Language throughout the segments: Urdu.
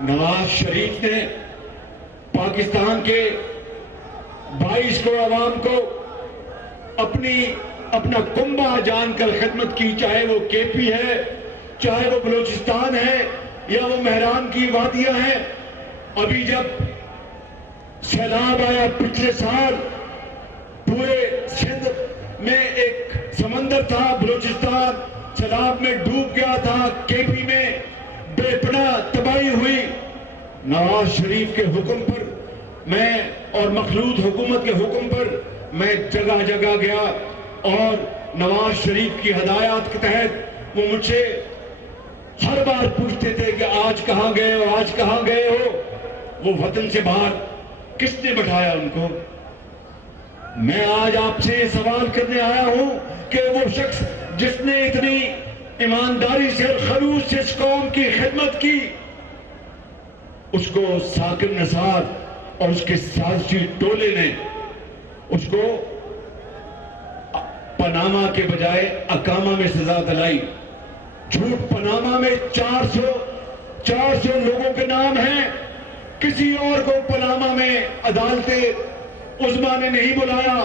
نواز شریف نے پاکستان کے 22 کروڑ عوام کو اپنا کنبہ جان کر خدمت کی، چاہے وہ کے پی ہے، چاہے وہ بلوچستان ہے، یا وہ مہران کی وادیاں ہیں۔ ابھی جب سیلاب آیا پچھلے سال، پورے سندھ میں ایک سمندر تھا، بلوچستان سیلاب میں ڈوب گیا تھا، کے پی میں بے پناہ تباہی ہوئی۔ نواز شریف کے حکم پر میں اور مخلوط حکومت کے حکم پر میں جگہ جگہ گیا، اور نواز شریف کی ہدایات کے تحت وہ مجھ سے ہر بار پوچھتے تھے کہ آج کہاں گئے ہو، آج کہاں گئے ہو؟ وہ وطن سے باہر کس نے بٹھایا ان کو؟ میں آج آپ سے سوال کرنے آیا ہوں کہ وہ شخص جس نے اتنی ایمانداری سے اور خلوص سے اس قوم کی خدمت کی، اس کو ثاقب نثار اور اس کے سازشی ٹولے نے اس کو پاناما کے بجائے اکاما میں سزا دلائی۔ جھوٹ پاناما میں 400 لوگوں کے نام ہیں، کسی اور کو پاناما میں عدالت عظمیٰ نے نہیں بلایا،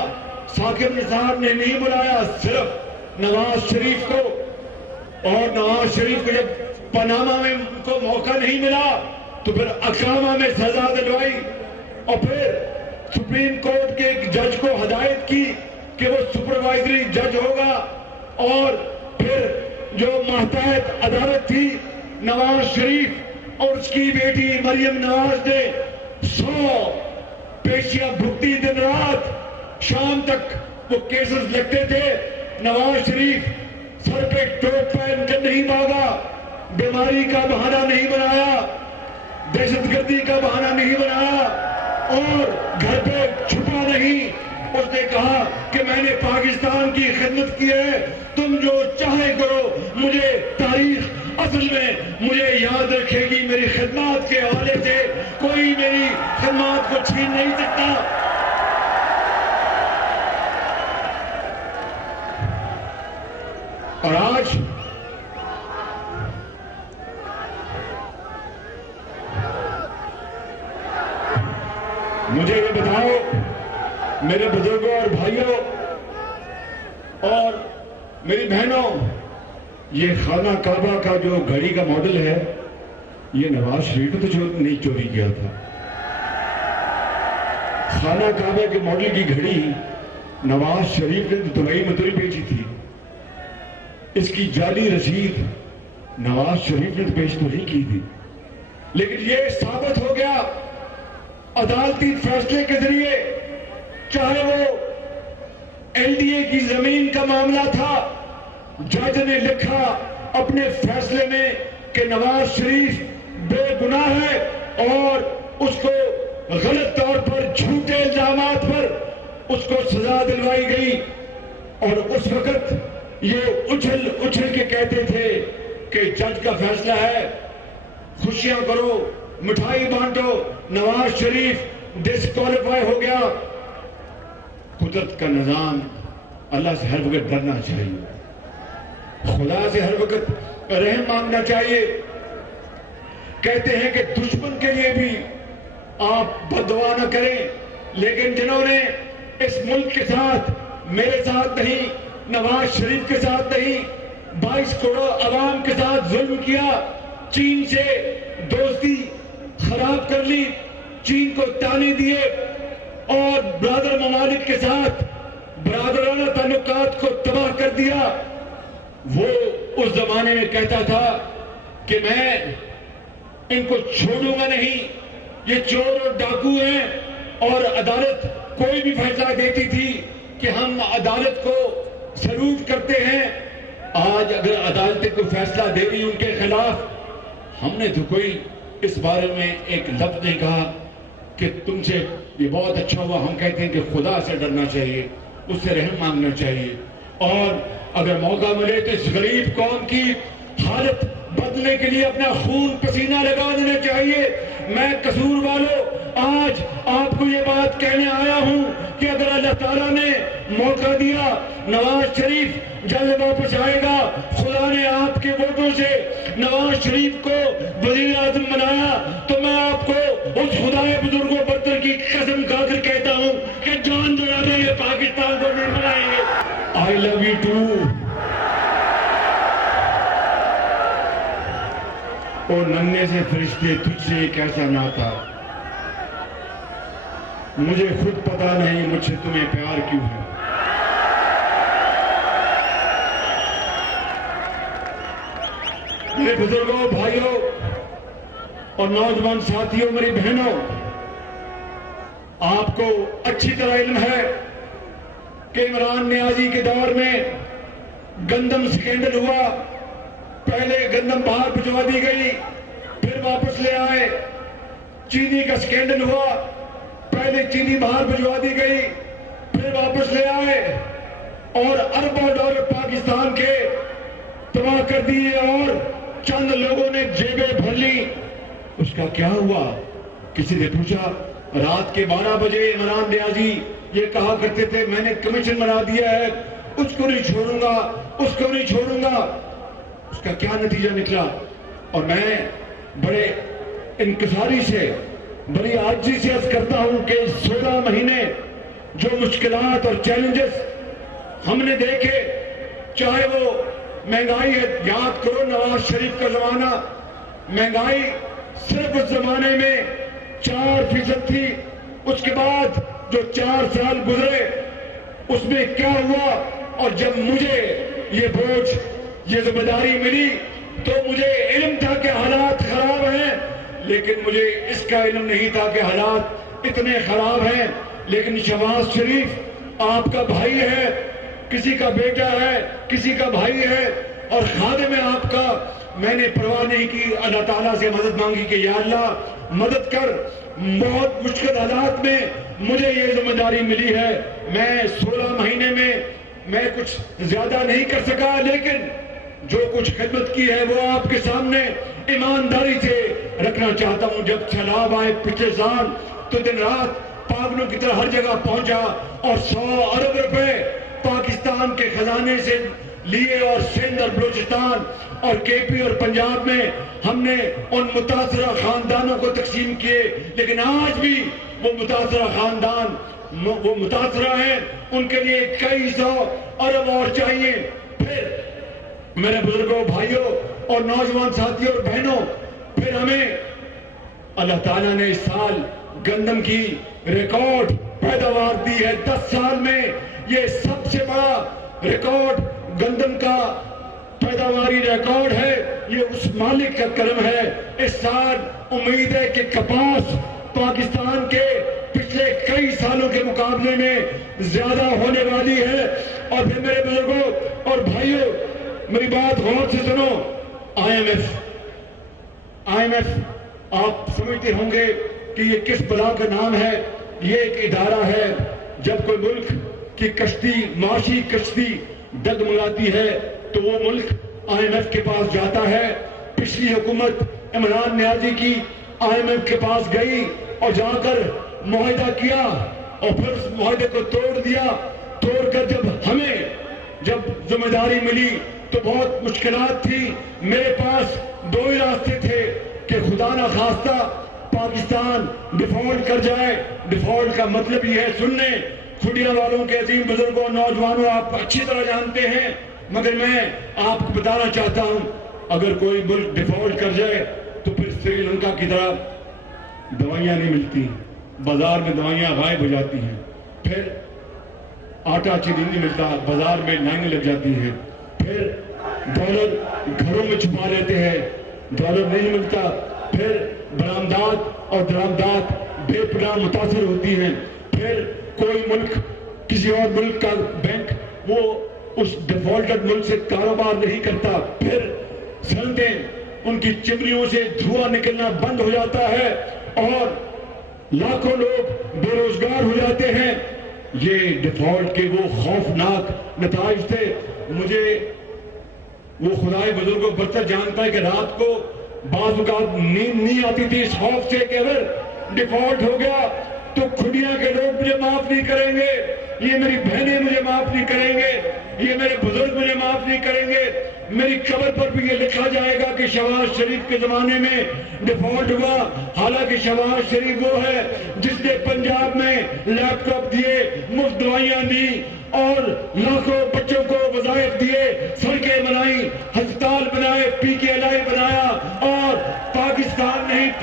ثاقب نثار نے نہیں بلایا، صرف نواز شریف کو۔ اور نواز شریف کو جب پاناما میں ان کو موقع نہیں ملا تو پھر اکاما میں سزا دلوائی، اور پھر سپریم کورٹ کے ایک جج کو ہدایت کی کہ وہ سپروائزری جج ہوگا، اور پھر جو ماتحت عدالت تھی نواز شریف اور اس کی بیٹی مریم نواز نے 100 پیشیاں بھگتی، دن رات شام تک وہ کیسز لگتے تھے۔ نواز شریف سر پہ ٹوپ پہن کر نہیں بھاگا، بیماری کا بہانہ نہیں بنایا، دہشت گردی کا بہانہ نہیں بنایا، اور گھر پہ چھپا نہیں۔ اس نے کہا کہ میں نے پاکستان کی خدمت کی ہے، تم جو چاہے کرو، مجھے تاریخ اصل میں مجھے یاد رکھے گی، میری خدمات کے حوالے سے کوئی میری خدمات کو چھین نہیں سکتا۔ اور آج مجھے یہ بتاؤ میرے بزرگوں اور بھائیوں اور میری بہنوں، یہ خانہ کعبہ کا جو گھڑی کا ماڈل ہے، یہ نواز شریف نے تو نہیں چوری کیا تھا۔ خانہ کعبہ کے ماڈل کی گھڑی نواز شریف نے دبئی میں تو نہیں بیچی تھی، اس کی جعلی رسید نواز شریف نے تو پیش تو نہیں کی تھی، لیکن یہ ثابت ہو گیا عدالتی فیصلے کے ذریعے، چاہے وہ ایل ڈی اے کی زمین کا معاملہ تھا، جج نے لکھا اپنے فیصلے میں کہ نواز شریف بے گناہ ہے، اور اس کو غلط طور پر جھوٹے الزامات پر اس کو سزا دلوائی گئی۔ اور اس وقت یہ اچھل کے کہتے تھے کہ جج کا فیصلہ ہے، خوشیاں کرو، مٹھائی بانٹو، نواز شریف ڈسکوالیفائی ہو گیا۔ قدرت کا نظام، اللہ سے ہر وقت ڈرنا چاہیے، خدا سے ہر وقت رحم مانگنا چاہیے۔ کہتے ہیں کہ دشمن کے لیے بھی آپ بد دعا نہ کریں، لیکن جنہوں نے اس ملک کے ساتھ، میرے ساتھ نہیں، نواز شریف کے ساتھ نہیں، 22 کروڑ عوام کے ساتھ ظلم کیا، چین سے دوستی خراب کر لی، چین کو تانے دیے، اور برادر ممالک کے ساتھ برادرانہ تعلقات کو تباہ کر دیا، وہ اس زمانے میں کہتا تھا کہ میں ان کو چھوڑوں گا نہیں، یہ چور اور ڈاکو ہیں۔ اور عدالت کوئی بھی فیصلہ دیتی تھی کہ ہم عدالت کو سلوٹ کرتے ہیں۔ آج اگر عدالتیں کوئی فیصلہ دے رہی ان کے خلاف، ہم نے تو کوئی اس بارے میں ایک لفظ نہیں کہا کہ تم سے یہ بہت اچھا ہوا۔ ہم کہتے ہیں کہ خدا سے ڈرنا چاہیے، اس سے رحم مانگنا چاہیے، اور اگر موقع ملے تو اس غریب قوم کی حالت بدلنے کے لیے اپنا خون پسینہ لگا دینا چاہیے۔ میں قصور والوں آج آپ کو یہ بات کہنے آیا ہوں کہ اگر اللہ تعالیٰ نے موقع دیا، نواز شریف جلد واپس آئے گا، خدا نے آپ کے ووٹوں سے نواز شریف کو وزیر اعظم بنایا، تو جیسے فرشتے تجھ سے کیسا ناتا، مجھے خود پتا نہیں مجھ سے تمہیں پیار کیوں ہے۔ میرے بزرگوں، بھائیوں اور نوجوان ساتھیوں، میری بہنوں، آپ کو اچھی طرح علم ہے کہ عمران نیازی کے دور میں گندم سکینڈل ہوا، پہلے گندم باہر بھجوا دی گئی، پھر واپس لے آئے۔ چینی کا سکینڈل ہوا، پہلے چینی باہر بھجوا دی گئی، پھر واپس لے آئے، اور اربوں ڈالر پاکستان کے تباہ کر دیے اور چند لوگوں نے جیبیں بھر لی۔ اس کا کیا ہوا؟ کسی نے پوچھا؟ رات کے 12 بجے عمران نیازی یہ کہا کرتے تھے میں نے کمیشن بنا دیا ہے، اس کو نہیں چھوڑوں گا، اس کو نہیں چھوڑوں گا۔ اس کا کیا نتیجہ نکلا؟ اور میں بڑے انکساری سے، بڑی عاجزی سے عرض کرتا ہوں کہ 16 مہینے جو مشکلات اور چیلنجز ہم نے دیکھے، چاہے وہ مہنگائی ہے، یاد کرو نواز شریف کا زمانہ، مہنگائی صرف اس زمانے میں 4% تھی، اس کے بعد جو 4 سال گزرے اس میں کیا ہوا؟ اور جب مجھے یہ بوجھ، یہ ذمہ داری ملی تو مجھے علم تھا کہ حالات خراب ہیں، لیکن مجھے اس کا علم نہیں تھا کہ حالات اتنے خراب ہیں۔ لیکن شہباز شریف آپ کا بھائی ہے، کسی کا بیٹا ہے، کسی کا بھائی ہے اور خادم ہے آپ کا۔ میں نے پرواہ نہیں کی، اللہ تعالیٰ سے مدد مانگی کہ یا اللہ مدد کر، بہت مشکل حالات میں مجھے یہ ذمہ داری ملی ہے۔ میں 16 مہینے میں کچھ زیادہ نہیں کر سکا، لیکن جو کچھ خدمت کی ہے وہ آپ کے سامنے ایمانداری سے رکھنا چاہتا ہوں۔ جب سیلاب آئے پچھلے سال تو دن رات پاگلوں کی طرح ہر جگہ پہنچا اور 100 ارب روپے پاکستان کے خزانے سے لیے اور سندھ اور بلوچستان اور کے پی اور پنجاب میں ہم نے ان متاثرہ خاندانوں کو تقسیم کیے۔ لیکن آج بھی وہ متاثرہ خاندان وہ متاثرہ ہیں، ان کے لیے کئی 100 ارب اور چاہیے۔ پھر میرے بزرگوں، بھائیوں اور نوجوان ساتھیوں اور بہنوں، پھر ہمیں اللہ تعالیٰ نے اس سال گندم کی ریکارڈ پیداوار دی ہے۔ 10 سال میں یہ سب سے بڑا ریکارڈ گندم کا پیداواری ریکارڈ ہے۔ یہ اس مالک کا کرم ہے۔ اس سال امید ہے کہ کپاس پاکستان کے پچھلے کئی سالوں کے مقابلے میں زیادہ ہونے والی ہے۔ اور پھر میرے بزرگوں اور بھائیوں، میری بات غور سے سنو۔ IMF آپ سمجھتے ہوں گے کہ یہ کس بلا کا نام ہے؟ یہ ایک ادارہ ہے، جب کوئی ملک کی کشتی، معاشی کشتی ڈگمگاتی ہے تو وہ ملک IMF کے پاس جاتا ہے۔ پچھلی حکومت عمران نیازی کی IMF کے پاس گئی اور جا کر معاہدہ کیا اور پھر اس معاہدے کو توڑ دیا۔ توڑ کر جب ذمہ داری ملی تو بہت مشکلات تھی۔ میرے پاس 2 ہی راستے تھے کہ خدا نہ خواستہ پاکستان ڈیفالٹ کر جائے۔ ڈیفالٹ کا مطلب یہ ہے، سننے کھڈیا والوں کے عظیم بزرگوں، نوجوانوں، آپ اچھی طرح جانتے ہیں، مگر میں آپ کو بتانا چاہتا ہوں، اگر کوئی ملک ڈیفالٹ کر جائے تو پھر سری لنکا کی طرح دوائیاں نہیں ملتی، بازار میں دوائیاں غائب ہو جاتی ہیں، پھر آٹا چینی نہیں ملتا، بازار میں لائنیں لگ جاتی ہیں، پھر ڈالر گھروں میں چھپا لیتے ہیں، ڈالر نہیں ملتا، پھر برآمدات اور درآمدات بے پناہ متاثر ہوتی ہیں، پھر کوئی ملک، کسی اور ملک کا بینک وہ اس ڈیفالٹڈ ملک سے کاروبار نہیں کرتا، پھر صنعتیں ان کی چمنیوں سے دھواں نکلنا بند ہو جاتا ہے اور لاکھوں لوگ بے روزگار ہو جاتے ہیں۔ یہ ڈیفالٹ کے وہ خوفناک نتائج تھے۔ مجھے وہ خدائے بزرگوں برتر جانتا ہے کہ رات کو بعض اوقات نیند نہیں آتی تھی اس خوف سے کہ اگر ڈیفالٹ ہو گیا تو کھڈیا کے لوگ مجھے معاف نہیں کریں گے، یہ میری بہنیں مجھے معاف نہیں کریں گے، یہ میرے بزرگ مجھے معاف نہیں کریں گے، میری قبر پر بھی یہ لکھا جائے گا کہ شہباز شریف کے زمانے میں ڈیفالٹ ہوا۔ حالانکہ شہباز شریف وہ ہے جس نے پنجاب میں لیپ ٹاپ دیے، مفت دوائیاں دی اور لاکھوں بچوں کو وظائف دیے، سڑکیں بنائی، ہسپتال بنائے، PKLI بنایا اور پاکستان